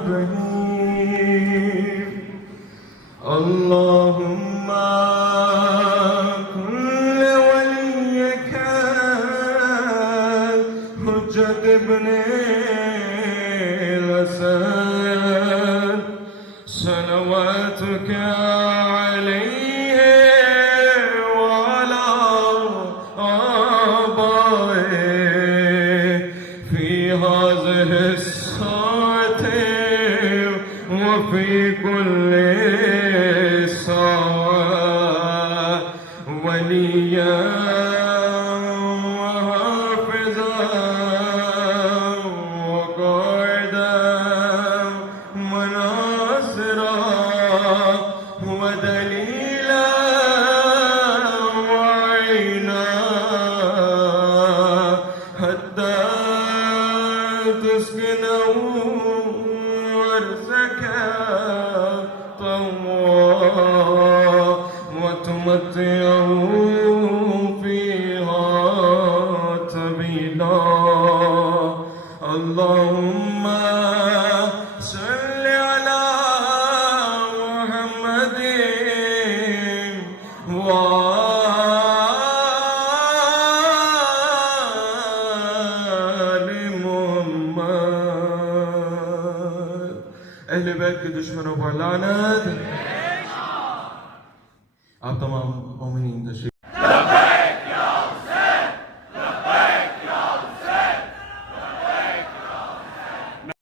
إبراهيم اللهم كن لوليك حجة ابن الحسن صلواتك عليه وعلى آبائه في هذه الساعة وفي كل ساعة وليا وحافظا وقائدا وناصرا ودليلا وعينا حتى تسكنه أرزك طوعا وتمتعه فيها طويلا اللهم صل على محمد وآل محمد اہل بیت کے دشمنوں پر لعنت آپ تمام مومنین تشریف